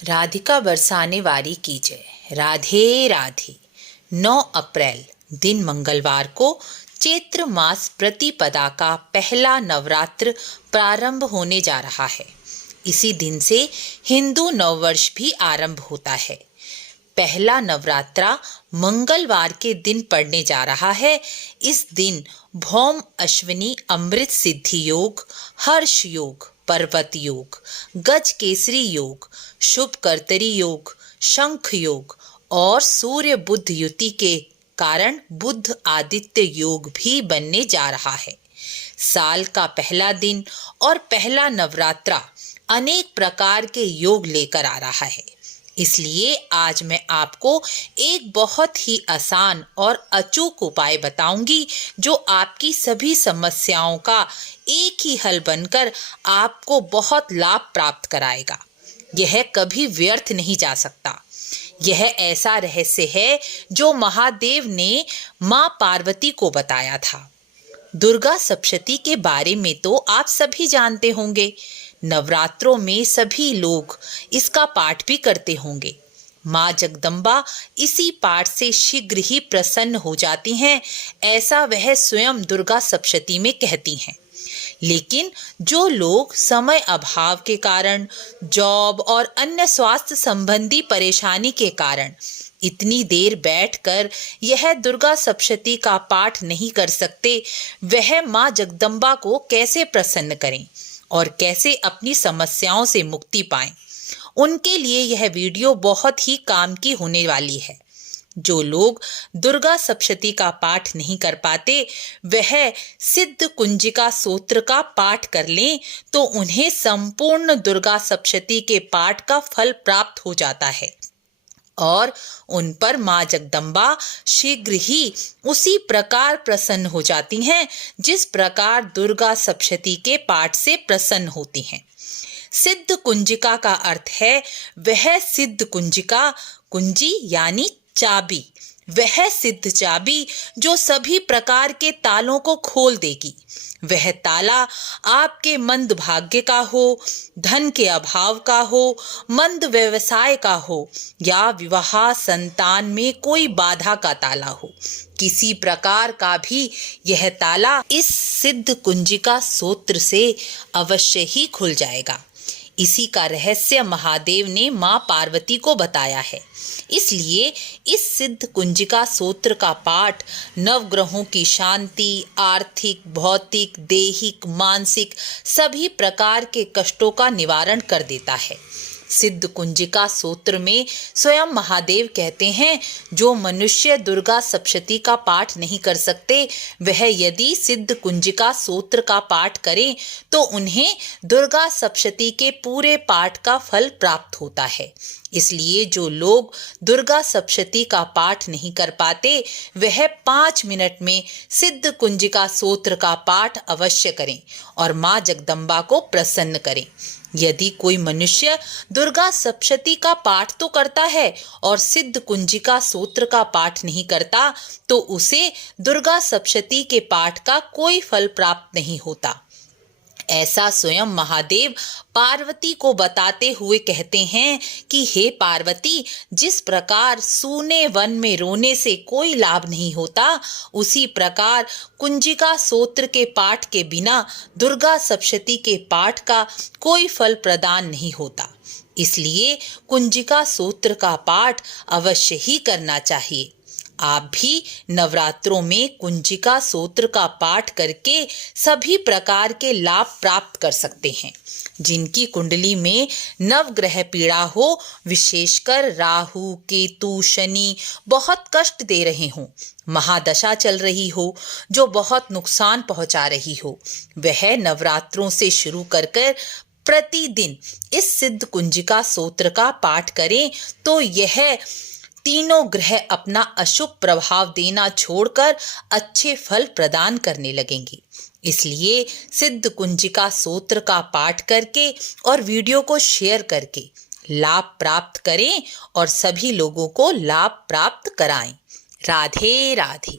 राधिका बरसाने वारी की जय। राधे राधे। 9 अप्रैल दिन मंगलवार को चैत्र मास प्रतिपदा का पहला नवरात्र प्रारंभ होने जा रहा है। इसी दिन से हिंदू नववर्ष भी आरंभ होता है। पहला नवरात्रा मंगलवार के दिन पड़ने जा रहा है। इस दिन भौम अश्विनी अमृत सिद्धि योग, हर्ष योग, पर्वत योग, गज केसरी योग, शुभ कर्तरी योग, शंख योग और सूर्य बुध युति के कारण बुध आदित्य योग भी बनने जा रहा है। साल का पहला दिन और पहला नवरात्रा अनेक प्रकार के योग लेकर आ रहा है। इसलिए आज मैं आपको एक बहुत ही आसान और अचूक उपाय बताऊंगी जो आपकी सभी समस्याओं का एक ही हल बनकर आपको बहुत लाभ प्राप्त कराएगा। यह कभी व्यर्थ नहीं जा सकता। यह ऐसा रहस्य है जो महादेव ने माँ पार्वती को बताया था। दुर्गा सप्तशती के बारे में तो आप सभी जानते होंगे। नवरात्रों में सभी लोग इसका पाठ भी करते होंगे। माँ जगदम्बा इसी पाठ से शीघ्र ही प्रसन्न हो जाती हैं, ऐसा वह स्वयं दुर्गा सप्तशती में कहती हैं। लेकिन जो लोग समय अभाव के कारण, जॉब और अन्य स्वास्थ्य संबंधी परेशानी के कारण इतनी देर बैठकर यह दुर्गा सप्तशती का पाठ नहीं कर सकते, वह माँ जगदम्बा को कैसे प्रसन्न करें और कैसे अपनी समस्याओं से मुक्ति पाएं। उनके लिए यह वीडियो बहुत ही काम की होने वाली है। जो लोग दुर्गा सप्तशती का पाठ नहीं कर पाते, वह सिद्ध कुंजिका स्तोत्र का पाठ कर लें तो उन्हें संपूर्ण दुर्गा सप्तशती के पाठ का फल प्राप्त हो जाता है और उन पर माँ जगदम्बा शीघ्र ही उसी प्रकार प्रसन्न हो जाती हैं जिस प्रकार दुर्गा सप्तशती के पाठ से प्रसन्न होती हैं। सिद्ध कुंजिका का अर्थ है वह सिद्ध कुंजिका, कुंजी यानी चाबी, वह सिद्ध चाबी जो सभी प्रकार के तालों को खोल देगी। वह ताला आपके मंद भाग्य का हो, धन के अभाव का हो, मंद व्यवसाय का हो या विवाह संतान में कोई बाधा का ताला हो, किसी प्रकार का भी यह ताला इस सिद्ध कुंजिका स्तोत्र से अवश्य ही खुल जाएगा। इसी का रहस्य महादेव ने माँ पार्वती को बताया है। इसलिए इस सिद्ध कुंजिका स्तोत्र का पाठ नवग्रहों की शांति, आर्थिक, भौतिक, दैहिक, मानसिक सभी प्रकार के कष्टों का निवारण कर देता है। सिद्ध कुंजिका स्तोत्र में स्वयं महादेव कहते हैं, जो मनुष्य दुर्गा सप्तशती का पाठ नहीं कर सकते, वह यदि सिद्ध कुंजिका स्तोत्र का पाठ करें तो उन्हें दुर्गा सप्तशती के पूरे पाठ का फल प्राप्त होता है। इसलिए जो लोग दुर्गा सप्तशती का पाठ नहीं कर पाते, वह 5 मिनट में सिद्ध कुंजिका स्तोत्र का पाठ अवश्य करें और माँ जगदम्बा को प्रसन्न करें। यदि कोई मनुष्य दुर्गा सप्तशती का पाठ तो करता है और सिद्ध कुंजिका स्तोत्र का पाठ नहीं करता, तो उसे दुर्गा सप्तशती के पाठ का कोई फल प्राप्त नहीं होता। ऐसा स्वयं महादेव पार्वती को बताते हुए कहते हैं कि हे पार्वती, जिस प्रकार सूने वन में रोने से कोई लाभ नहीं होता, उसी प्रकार कुंजिका स्तोत्र के पाठ के बिना दुर्गा सप्तशती के पाठ का कोई फल प्रदान नहीं होता। इसलिए कुंजिका स्तोत्र का पाठ अवश्य ही करना चाहिए। आप भी नवरात्रों में कुंजिका स्तोत्र का पाठ करके सभी प्रकार के लाभ प्राप्त कर सकते हैं। जिनकी कुंडली में नवग्रह पीड़ा हो, विशेषकर राहु, केतु, शनि बहुत कष्ट दे रहे हों, महादशा चल रही हो जो बहुत नुकसान पहुंचा रही हो, वह नवरात्रों से शुरू कर प्रतिदिन इस सिद्ध कुंजिका स्तोत्र का पाठ करें तो यह तीनों ग्रह अपना अशुभ प्रभाव देना छोड़कर अच्छे फल प्रदान करने लगेंगे। इसलिए सिद्ध कुंजिका स्तोत्र का पाठ करके और वीडियो को शेयर करके लाभ प्राप्त करें और सभी लोगों को लाभ प्राप्त कराएं। राधे राधे।